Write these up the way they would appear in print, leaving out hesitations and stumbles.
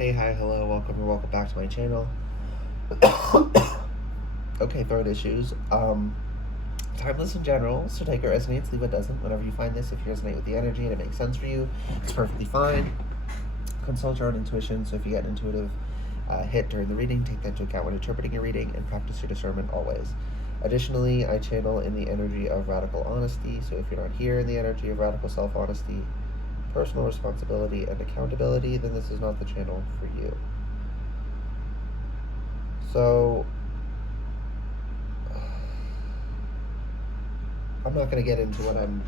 Hey, hi, hello, welcome or welcome back to my channel. Okay, throat issues. Timeless in general, so take what resonates, leave what doesn't. Whenever you find this, if you resonate with the energy and it makes sense for you, it's perfectly fine. Consult your own intuition, so if you get an intuitive hit during the reading, take that into account when interpreting your reading and practice your discernment always. Additionally, I channel in the energy of radical honesty, so if you're not here in the energy of radical self-honesty, personal responsibility, and accountability, then this is not the channel for you. So, I'm not going to get into what I'm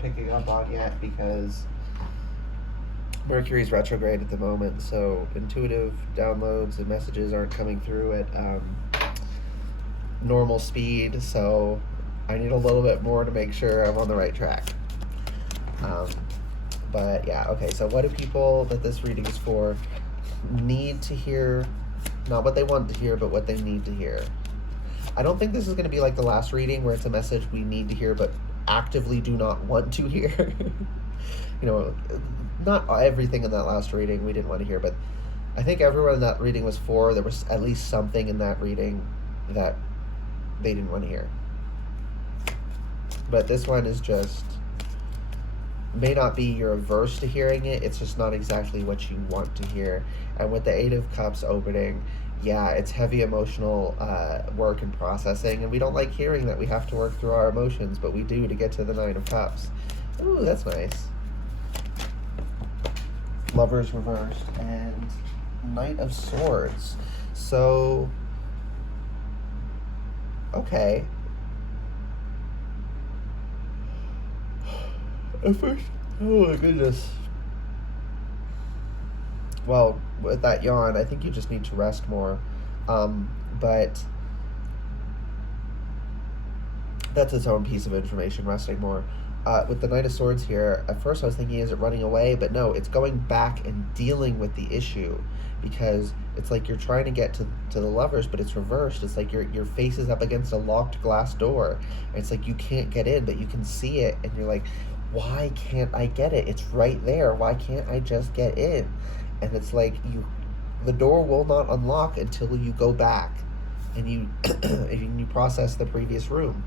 picking up on yet because Mercury's retrograde at the moment, so intuitive downloads and messages aren't coming through at normal speed, so I need a little bit more to make sure I'm on the right track. But yeah, okay, so what do people that this reading is for need to hear? Not what they want to hear, but what they need to hear. I don't think this is going to be like the last reading where it's a message we need to hear but actively do not want to hear. You know, not everything in that last reading we didn't want to hear, but I think everyone in that reading was for. There was at least something in that reading that they didn't want to hear. But this one is just, may not be you're averse to hearing it, it's just not exactly what you want to hear. And with the Eight of Cups opening, yeah, it's heavy emotional work and processing, and we don't like hearing that we have to work through our emotions, but we do to get to the Nine of Cups. Ooh, that's nice. Lovers reversed and Knight of Swords. So, okay. At first, oh my goodness. Well, with that yawn, I think you just need to rest more. But that's its own piece of information, resting more. With the Knight of Swords here, at first I was thinking, is it running away? But no, it's going back and dealing with the issue, because it's like you're trying to get to the Lovers, but it's reversed. It's like your face is up against a locked glass door. And it's like you can't get in, but you can see it, and you're like, why can't I get it? It's right there. Why can't I just get in? And it's like the door will not unlock until you go back and you and you process the previous room.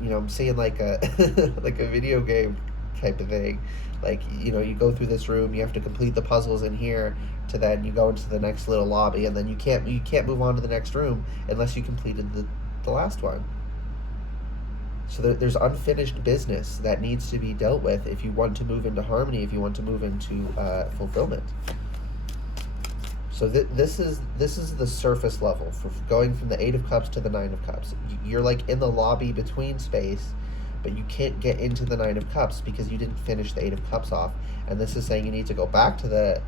I'm seeing like a like a video game type of thing. Like, you go through this room, you have to complete the puzzles in here to then you go into the next little lobby, and then you can't move on to the next room unless you completed the last one. So there's unfinished business that needs to be dealt with if you want to move into harmony, if you want to move into fulfillment. So this is the surface level for going from the Eight of Cups to the Nine of Cups. You're like in the lobby between space, but you can't get into the Nine of Cups because you didn't finish the Eight of Cups off. And this is saying you need to go back to the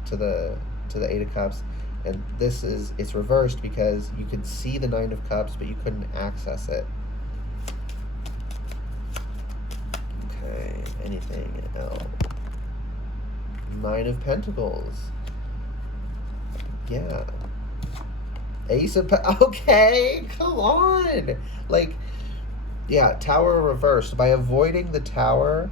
Eight of Cups, and it's reversed because you could see the Nine of Cups, but you couldn't access it. Okay, anything else? Nine of Pentacles. Yeah. Ace of okay, come on. Like, yeah, Tower reversed. By avoiding the Tower,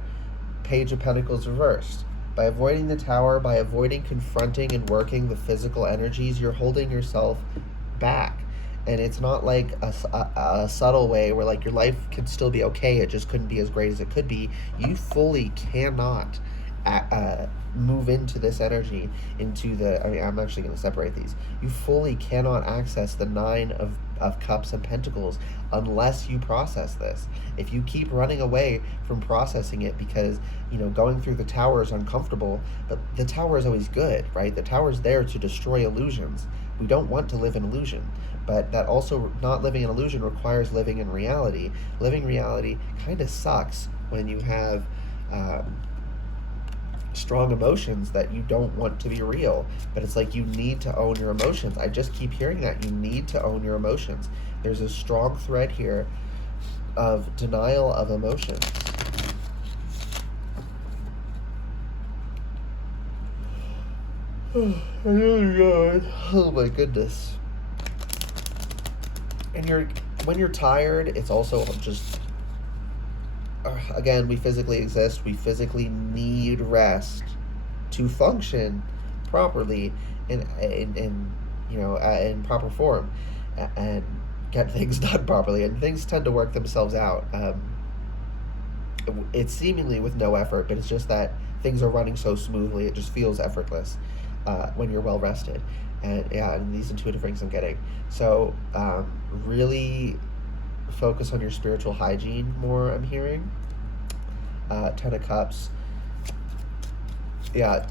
Page of Pentacles reversed. By avoiding the Tower, by avoiding confronting and working the physical energies, you're holding yourself back. And it's not like a subtle way where like your life can still be okay, it just couldn't be as great as it could be. You fully cannot move into this energy, I'm actually going to separate these. You fully cannot access the Nine of Cups and Pentacles unless you process this. If you keep running away from processing it because, going through the Tower is uncomfortable, but the Tower is always good, right? The Tower is there to destroy illusions. We don't want to live in illusion, but that also, not living in illusion requires living in reality. Living reality kind of sucks when you have strong emotions that you don't want to be real, but it's like you need to own your emotions. I just keep hearing that you need to own your emotions. There's a strong thread here of denial of emotions. Oh my goodness. And when you're tired, it's also just, again, we physically exist. We physically need rest to function properly in in proper form, and get things done properly, and things tend to work themselves out. It's seemingly with no effort, but it's just that things are running so smoothly, it just feels effortless when you're well rested. And yeah, and these intuitive rings I'm getting. So really focus on your spiritual hygiene more, I'm hearing. Ten of Cups. Yeah,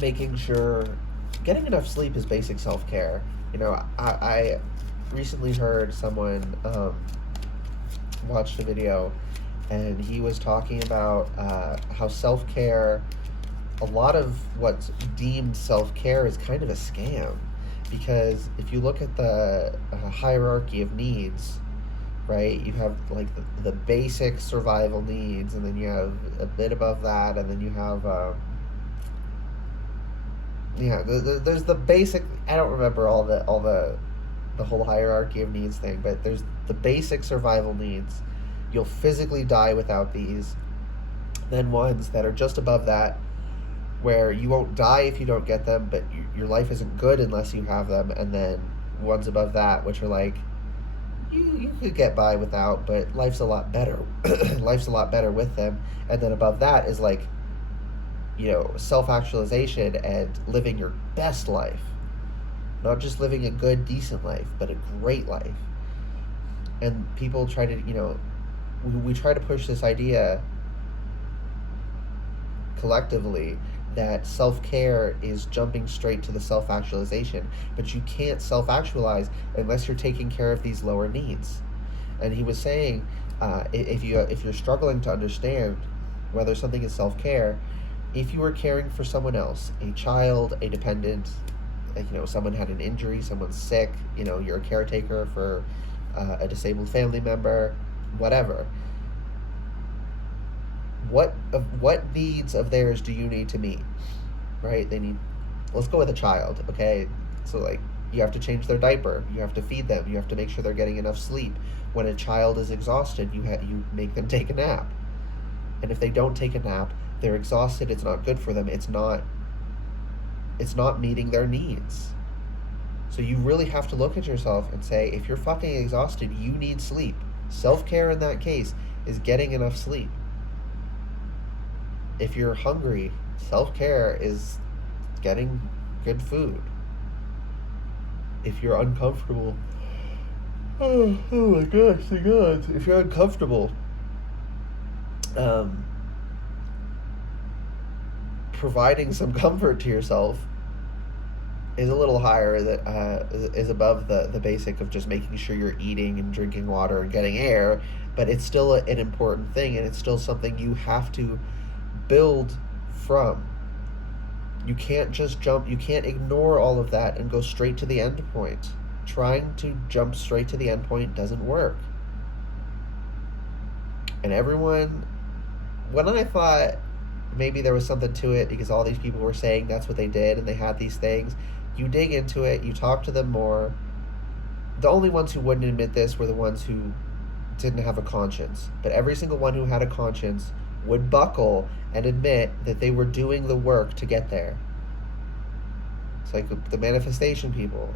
making sure getting enough sleep is basic self-care. I recently heard someone watched a video, and he was talking about how self-care, a lot of what's deemed self-care is kind of a scam, because if you look at the hierarchy of needs, right, you have like the basic survival needs, and then you have a bit above that, and then you have there's the basic. I don't remember all the whole hierarchy of needs thing, but there's the basic survival needs. You'll physically die without these. Then ones that are just above that, where you won't die if you don't get them, but your life isn't good unless you have them. And then ones above that, which are like, you could get by without, but life's a lot better. Life's a lot better with them. And then above that is like, self-actualization and living your best life. Not just living a good, decent life, but a great life. And people try to, we try to push this idea collectively that self-care is jumping straight to the self-actualization, but you can't self-actualize unless you're taking care of these lower needs. And he was saying, if you're struggling to understand whether something is self-care, if you are caring for someone else, a child, a dependent, someone had an injury, someone's sick, you're a caretaker for a disabled family member, whatever. What needs of theirs do you need to meet? Right? Let's go with a child, okay? So like, you have to change their diaper, you have to feed them, you have to make sure they're getting enough sleep. When a child is exhausted, you make them take a nap. And if they don't take a nap, they're exhausted, it's not good for them, it's not meeting their needs. So you really have to look at yourself and say, if you're fucking exhausted, you need sleep. Self-care in that case is getting enough sleep. If you're hungry, self-care is getting good food. If you're uncomfortable, oh my gosh, the gods. If you're uncomfortable, providing some comfort to yourself is a little higher, that is above the basic of just making sure you're eating and drinking water and getting air, but it's still an important thing, and it's still something you have to build from. You can't just jump, you can't ignore all of that and go straight to the end point. Trying to jump straight to the end point doesn't work. And everyone, when I thought maybe there was something to it because all these people were saying that's what they did and they had these things, you dig into it, you talk to them more. The only ones who wouldn't admit this were the ones who didn't have a conscience. But every single one who had a conscience would buckle and admit that they were doing the work to get there. It's like the manifestation people.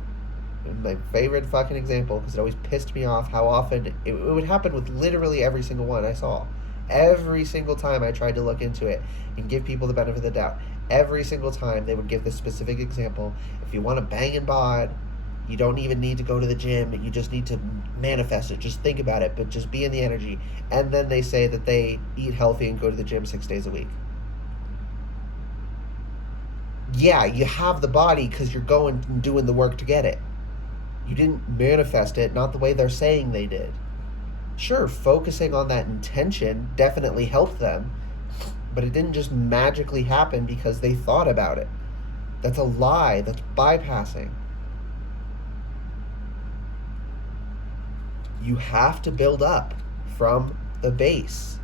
My favorite fucking example, because it always pissed me off how often it would happen with literally every single one I saw. Every single time I tried to look into it and give people the benefit of the doubt, every single time they would give this specific example. If you want to bang and bod, you don't even need to go to the gym. You just need to manifest it. Just think about it, but just be in the energy. And then they say that they eat healthy and go to the gym 6 days a week. Yeah, you have the body because you're going and doing the work to get it. You didn't manifest it, not the way they're saying they did. Sure, focusing on that intention definitely helped them, but it didn't just magically happen because they thought about it. That's a lie. That's bypassing. You have to build up from the base.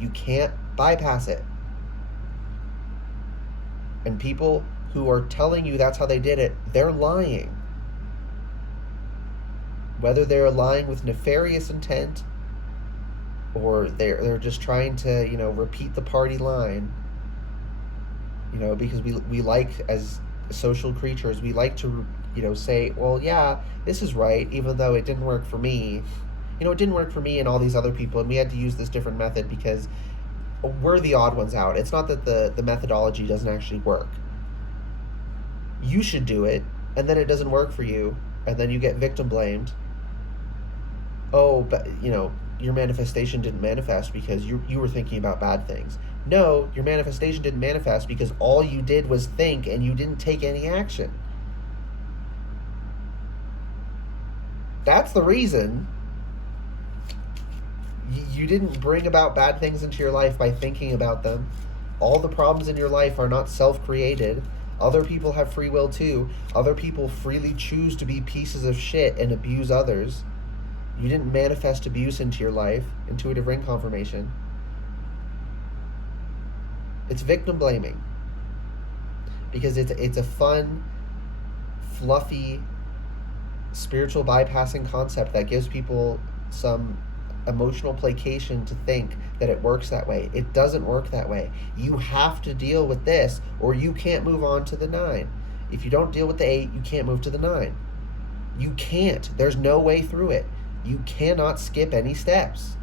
You can't bypass it. And people who are telling you that's how they did it, they're lying. Whether they're lying with nefarious intent or they're just trying to, repeat the party line, because we like, as social creatures, we like to, say, well, yeah, this is right, even though it didn't work for me. It didn't work for me and all these other people, and we had to use this different method because we're the odd ones out. It's not that the methodology doesn't actually work. You should do it, and then it doesn't work for you, and then you get victim blamed. Oh, but your manifestation didn't manifest because you were thinking about bad things. No, your manifestation didn't manifest because all you did was think and you didn't take any action. That's the reason. You didn't bring about bad things into your life by thinking about them. All the problems in your life are not self-created. Other people have free will too. Other people freely choose to be pieces of shit and abuse others. You didn't manifest abuse into your life. Intuitive ring confirmation. It's victim blaming. Because it's a fun, fluffy, spiritual bypassing concept that gives people some emotional placation to think that it works that way. It doesn't work that way. You have to deal with this or you can't move on to the 9. If you don't deal with the 8, you can't move to the 9. You can't. There's no way through it. You cannot skip any steps.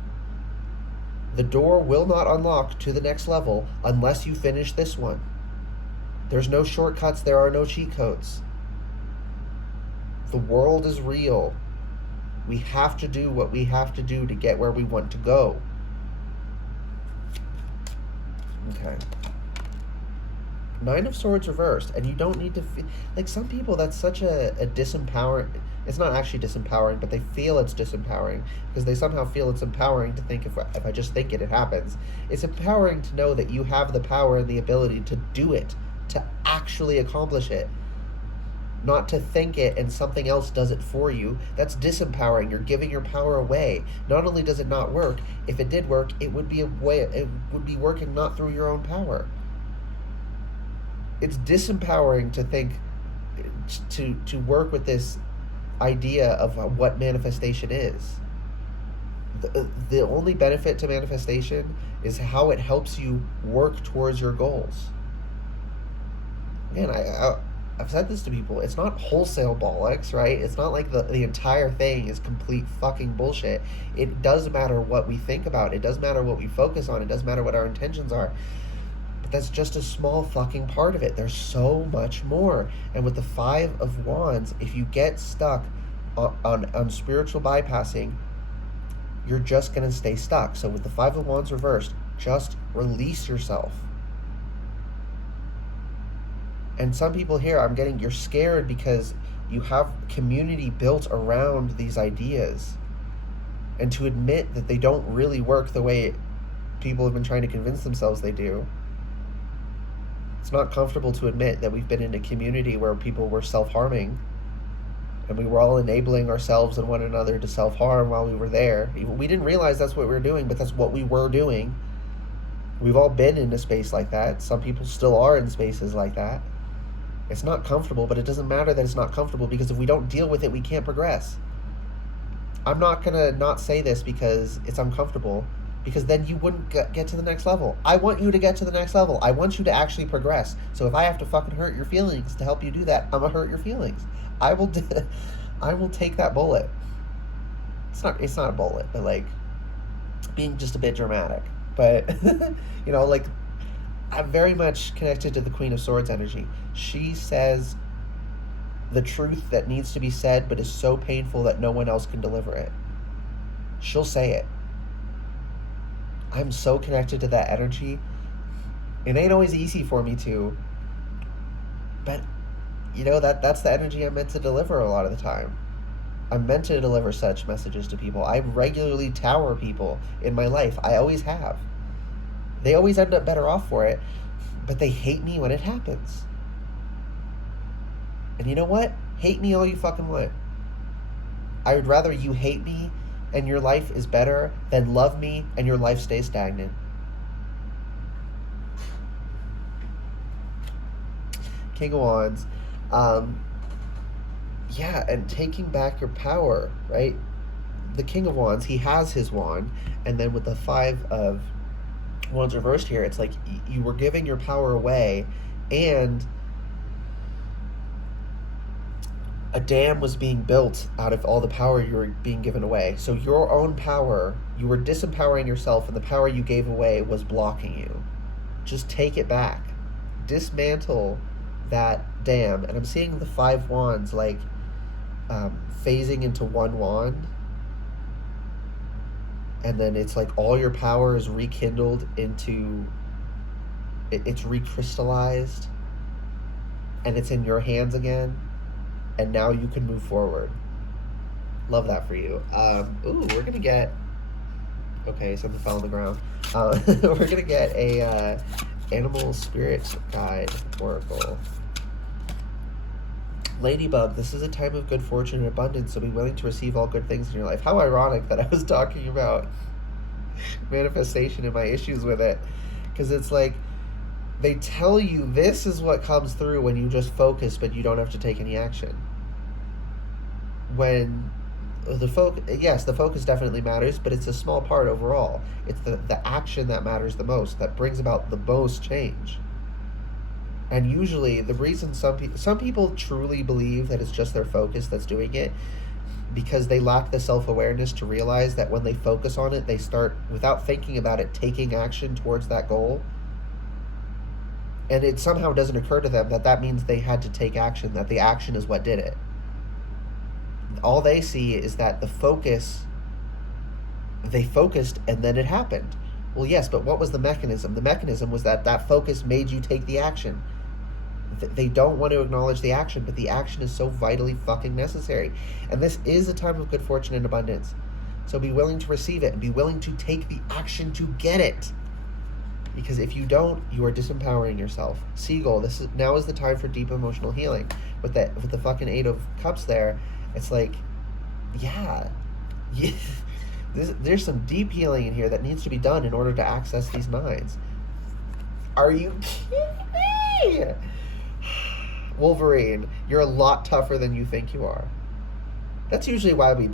The door will not unlock to the next level unless you finish this one. There's no shortcuts. There are no cheat codes. The world is real. We have to do what we have to do to get where we want to go. Okay. 9 of Swords reversed, and you don't need to feel like some people. That's such a disempowering. It's not actually disempowering, but they feel it's disempowering because they somehow feel it's empowering to think if I just think it happens. It's empowering to know that you have the power and the ability to do it, to actually accomplish it. Not to think it and something else does it for you. That's disempowering. You're giving your power away. Not only does it not work, if it did work, it would be working not through your own power. It's disempowering to think, to work with this idea of what manifestation is. The only benefit to manifestation is how it helps you work towards your goals. Again, I've said this to people. It's not wholesale bollocks, right? It's not like the entire thing is complete fucking bullshit. It does matter what we think about. It does matter what we focus on. It does matter what our intentions are. But that's just a small fucking part of it. There's so much more. And with the 5 of Wands, if you get stuck on spiritual bypassing, you're just going to stay stuck. So with the 5 of Wands reversed, just release yourself. And some people here, you're scared because you have community built around these ideas. And to admit that they don't really work the way people have been trying to convince themselves they do. It's not comfortable to admit that we've been in a community where people were self-harming. And we were all enabling ourselves and one another to self-harm while we were there. We didn't realize that's what we were doing, but that's what we were doing. We've all been in a space like that. Some people still are in spaces like that. It's not comfortable, but it doesn't matter that it's not comfortable because if we don't deal with it, we can't progress. I'm not going to not say this because it's uncomfortable, because then you wouldn't get to the next level. I want you to get to the next level. I want you to actually progress. So if I have to fucking hurt your feelings to help you do that, I'm going to hurt your feelings. I will take that bullet. It's not a bullet, but like being just a bit dramatic. But, I'm very much connected to the Queen of Swords energy. She says the truth that needs to be said, but is so painful that no one else can deliver it. She'll say it. I'm so connected to that energy. It ain't always easy for me to, but that's the energy I'm meant to deliver a lot of the time. I'm meant to deliver such messages to people. I regularly tower people in my life. I always have. They always end up better off for it, but they hate me when it happens. And you know what? Hate me all you fucking want. I would rather you hate me and your life is better than love me and your life stays stagnant. King of Wands. And taking back your power, right? The King of Wands, he has his wand, and then with the 5 of Wands reversed here, it's like you were giving your power away And a dam was being built out of all the power you were being given away. So your own power, you were disempowering yourself, and the power you gave away was blocking you. Just take it back. Dismantle that dam. And I'm seeing the 5 wands like phasing into 1 wand. And then it's like all your power is rekindled into... It's recrystallized. And it's in your hands again. And now you can move forward. Love that for you. Ooh, we're gonna get... Okay, something fell on the ground. We're gonna get a animal spirit guide oracle. Ladybug, this is a time of good fortune and abundance, so be willing to receive all good things in your life. How ironic that I was talking about manifestation and my issues with it. Because it's like, they tell you this is what comes through when you just focus, but you don't have to take any action. When the focus, yes, the focus definitely matters, but it's a small part overall. It's the action that matters the most, that brings about the most change. And usually the reason some people truly believe that it's just their focus that's doing it, because they lack the self-awareness to realize that when they focus on it, they start, without thinking about it, taking action towards that goal. And it somehow doesn't occur to them that that means they had to take action, that the action is what did it. All they see is that the focus, they focused and then it happened. Well, yes, but what was the mechanism? The mechanism was that that focus made you take the action. They don't want to acknowledge the action, but the action is so vitally fucking necessary. And this is a time of good fortune and abundance. So be willing to receive it and be willing to take the action to get it. Because if you don't, you are disempowering yourself. Seagull, now is the time for deep emotional healing. With the fucking 8 of Cups there, it's like, yeah. There's some deep healing in here that needs to be done in order to access these minds. Are you kidding me? Wolverine, you're a lot tougher than you think you are. That's usually why we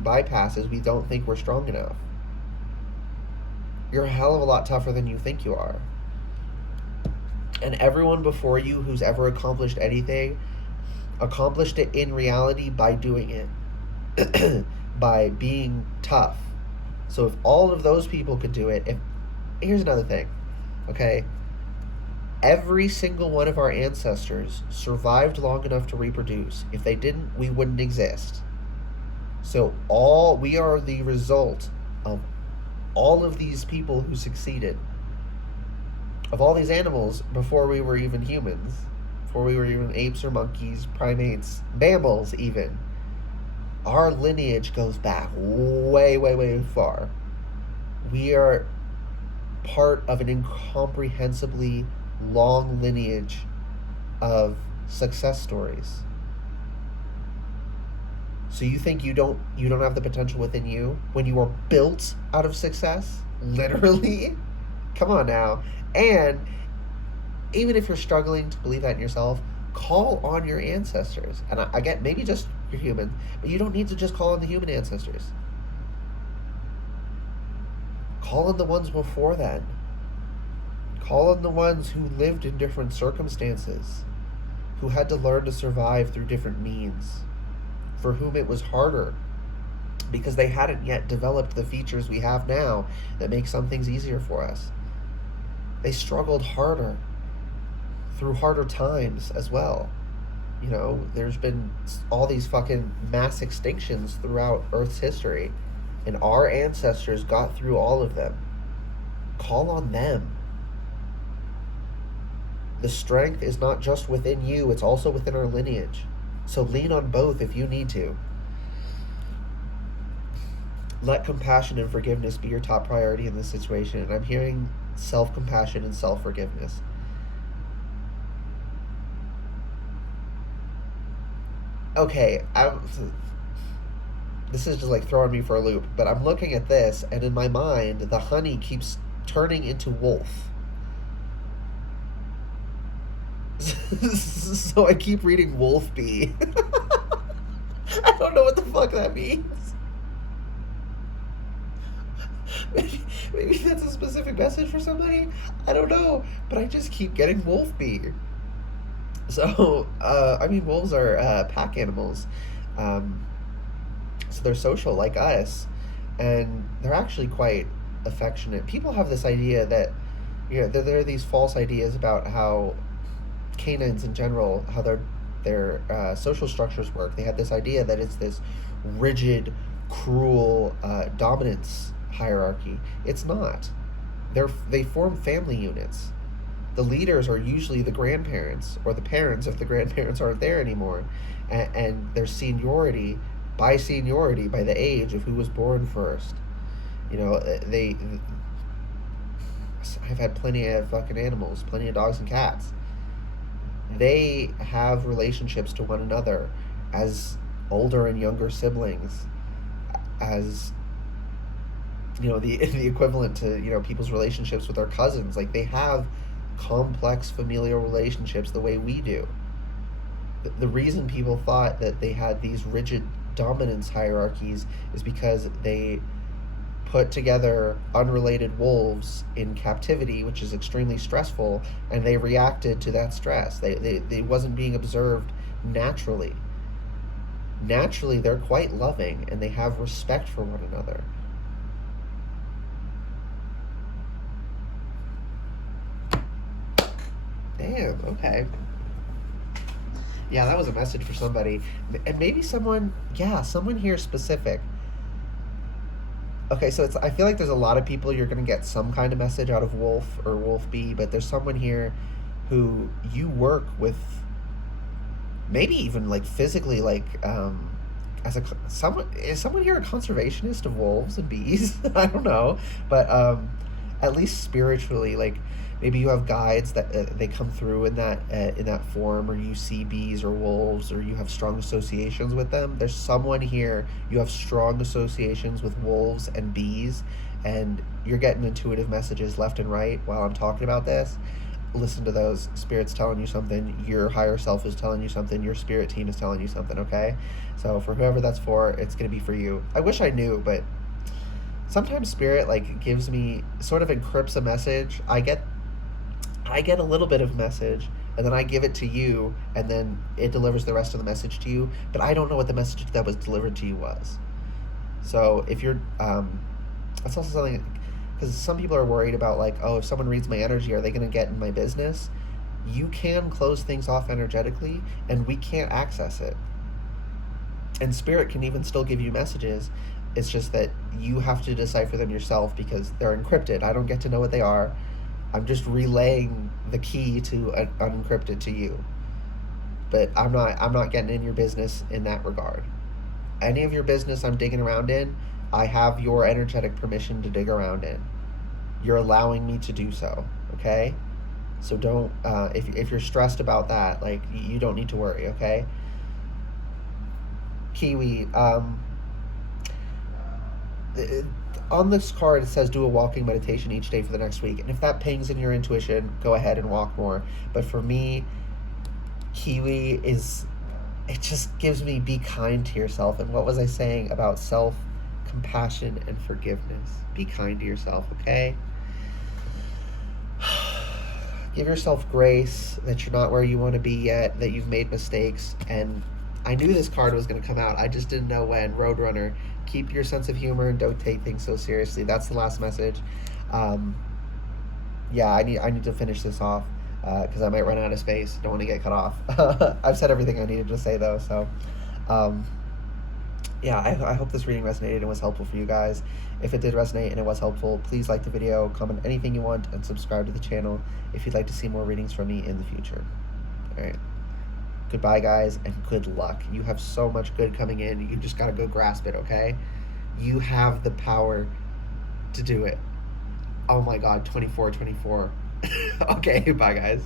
bypass, is we don't think we're strong enough. You're a hell of a lot tougher than you think you are. And everyone before you who's ever accomplished anything accomplished it in reality by doing it. By being tough. So if all of those people could do it, here's another thing, okay? Every single one of our ancestors survived long enough to reproduce. If they didn't, we wouldn't exist. So we are the result of all of these people who succeeded. Of all these animals before we were even humans. Before we were even apes or monkeys, primates, mammals even. Our lineage goes back way, way, way far. We are part of an incomprehensibly long lineage of success stories. So you think you don't have the potential within you when you were built out of success? Literally? Come on now. And even if you're struggling to believe that in yourself, call on your ancestors. And I get, maybe just you're human, but you don't need to just call on the human ancestors. Call on the ones before then. Call on the ones who lived in different circumstances, who had to learn to survive through different means, for whom it was harder because they hadn't yet developed the features we have now that make some things easier for us. They struggled harder through harder times as well. You know, there's been all these fucking mass extinctions throughout Earth's history, and our ancestors got through all of them. Call on them. The strength is not just within you, it's also within our lineage. So lean on both if you need to. Let compassion and forgiveness be your top priority in this situation. And I'm hearing self-compassion and self-forgiveness. Okay, this is just like throwing me for a loop, but I'm looking at this, and in my mind, the honey keeps turning into wolf. So I keep reading wolf bee. I don't know what the fuck that means. Maybe that's a specific message for somebody. I don't know, but I just keep getting wolf bee. So, I mean, wolves are pack animals, um, so they're social like us, and they're actually quite affectionate. People have this idea that, there are these false ideas about how canines in general, how their social structures work. They had this idea that it's this rigid, cruel dominance hierarchy. It's not. They form family units. The leaders are usually the grandparents or the parents if the grandparents aren't there anymore, and their seniority by the age of who was born first. They. I've had plenty of fucking animals, plenty of dogs and cats. They have relationships to one another as older and younger siblings, as the equivalent to people's relationships with their cousins. Like, they have complex familial relationships the way we do. The reason people thought that they had these rigid dominance hierarchies is because they put together unrelated wolves in captivity, which is extremely stressful, and they reacted to that stress. They wasn't being observed naturally. Naturally, they're quite loving and they have respect for one another. Damn, okay. Yeah, that was a message for somebody. And maybe someone here specific. Okay, so I feel like there's a lot of people you're going to get some kind of message out of Wolf or Wolf B, but there's someone here who you work with, maybe even like physically, like is someone here a conservationist of wolves and bees? I don't know, but at least spiritually, like maybe you have guides that they come through in that form, or you see bees or wolves, or you have strong associations with them. There's someone here, you have strong associations with wolves and bees, and you're getting intuitive messages left and right while I'm talking about this. Listen to those. Spirit's telling you something, your higher self is telling you something, your spirit team is telling you something. Okay, so for whoever that's for, it's going to be for you. I wish I knew, but sometimes spirit like gives me, sort of encrypts a message. I get a little bit of message, and then I give it to you, and then it delivers the rest of the message to you, but I don't know what the message that was delivered to you was. So if you're that's also something, because some people are worried about, like, oh, if someone reads my energy, are they going to get in my business? You can close things off energetically, and we can't access it. And spirit can even still give you messages. It's just that you have to decipher them yourself because they're encrypted. I don't get to know what they are. I'm just relaying the key to unencrypt it to you. But I'm not getting in your business in that regard. Any of your business I'm digging around in, I have your energetic permission to dig around in. You're allowing me to do so, okay? So don't, if you're stressed about that, like, you don't need to worry, okay? Kiwi, on this card it says do a walking meditation each day for the next week, and if that pings in your intuition, go ahead and walk more. But for me, Kiwi it just gives me, be kind to yourself. And what was I saying about self-compassion and forgiveness? Be kind to yourself, okay? Give yourself grace that you're not where you want to be yet, that you've made mistakes. And I knew this card was going to come out, I just didn't know when. Roadrunner, keep your sense of humor and don't take things so seriously. That's the last message. Yeah, I need to finish this off because I might run out of space. Don't want to get cut off. I've said everything I needed to say, though. So, yeah, I hope this reading resonated and was helpful for you guys. If it did resonate and it was helpful, please like the video, comment anything you want, and subscribe to the channel if you'd like to see more readings from me in the future. All right. Goodbye, guys, and good luck. You have so much good coming in. You just got to go grasp it, okay? You have the power to do it. Oh, my God, 24. Okay, bye, guys.